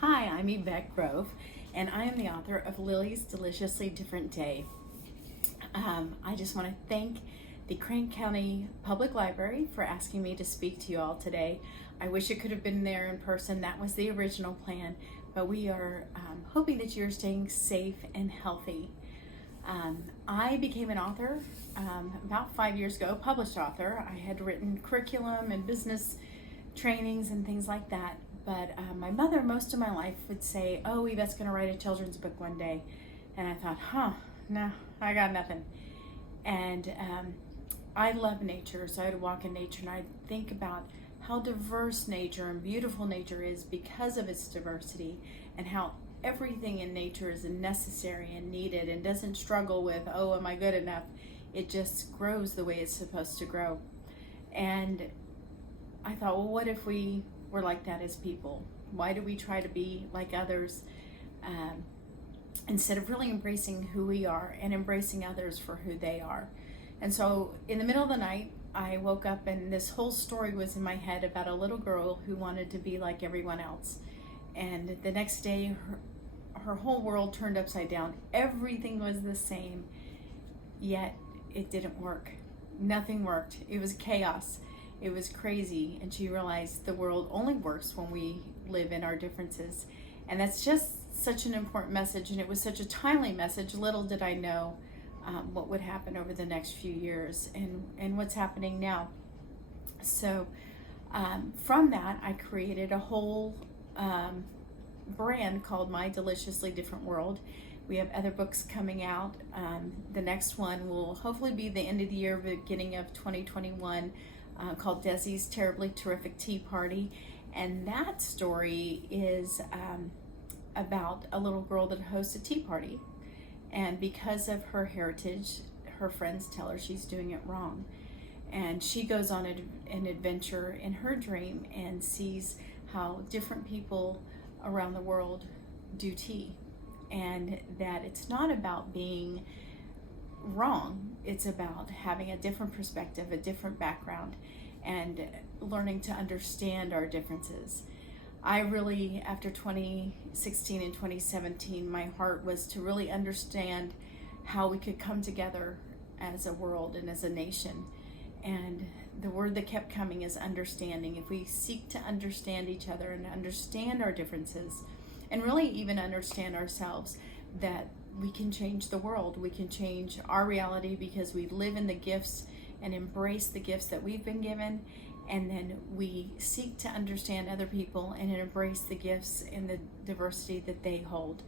Hi, I'm Yvette Grove, and I am the author of Lily's Deliciously Different Day. I just want to thank the Craing County Public Library for asking me to speak to you all today. I wish it could have been there in person. That was the original plan, but we are hoping that you're staying safe and healthy. I became an author about 5 years ago, published author. I had written curriculum and business trainings and things like that. But my mother, most of my life, would say, "Oh, Yvette's going to write a children's book one day." And I thought, no, I got nothing. And I love nature, so I'd walk in nature and I'd think about how diverse nature and beautiful nature is because of its diversity, and how everything in nature is necessary and needed and doesn't struggle with, "Oh, am I good enough?" It just grows the way it's supposed to grow. And I thought, well, what if we were like that as people? Why do we try to be like others instead of really embracing who we are and embracing others for who they are? And so in the middle of the night, I woke up and this whole story was in my head about a little girl who wanted to be like everyone else. And the next day, her whole world turned upside down. Everything was the same, yet it didn't work. Nothing worked. It was chaos. It was crazy, and she realized the world only works when we live in our differences. And that's just such an important message, and it was such a timely message. Little did I know what would happen over the next few years and what's happening now. So from that, I created a whole brand called My Deliciously Different World. We have other books coming out. The next one will hopefully be the end of the year, beginning of 2021. Called Desi's Terribly Terrific Tea Party. And that story is about a little girl that hosts a tea party. And because of her heritage, her friends tell her she's doing it wrong. And she goes on an adventure in her dream and sees how different people around the world do tea. And that it's not about being wrong, it's about having a different perspective, a different background, and learning to understand our differences. I really, after 2016 and 2017, my heart was to really understand how we could come together as a world and as a nation. And the word that kept coming is understanding. If we seek to understand each other and understand our differences, and really even understand ourselves, that we can change the world. We can change our reality because we live in the gifts and embrace the gifts that we've been given. And then we seek to understand other people and embrace the gifts and the diversity that they hold.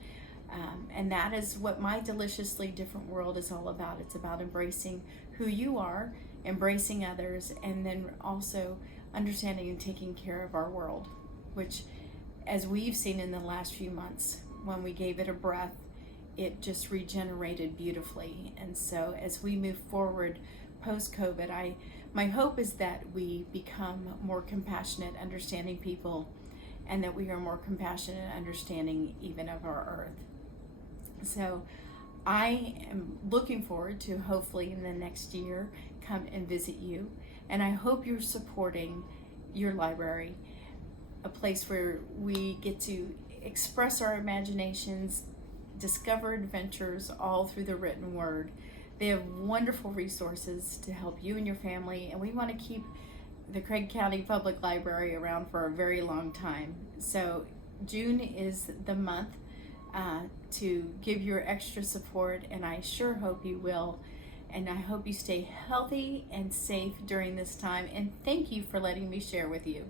And that is what My Deliciously Different World is all about. It's about embracing who you are, embracing others, and then also understanding and taking care of our world, which, as we've seen in the last few months, when we gave it a breath, it just regenerated beautifully. And so as we move forward post-COVID, my hope is that we become more compassionate, understanding people, and that we are more compassionate, understanding even of our earth. So I am looking forward to hopefully in the next year come and visit you. And I hope you're supporting your library, a place where we get to express our imaginations, discover adventures all through the written word. They have wonderful resources to help you and your family, and we want to keep the Craing County Public Library around for a very long time. So June is the month to give your extra support, and I sure hope you will. And I hope you stay healthy and safe during this time, and thank you for letting me share with you.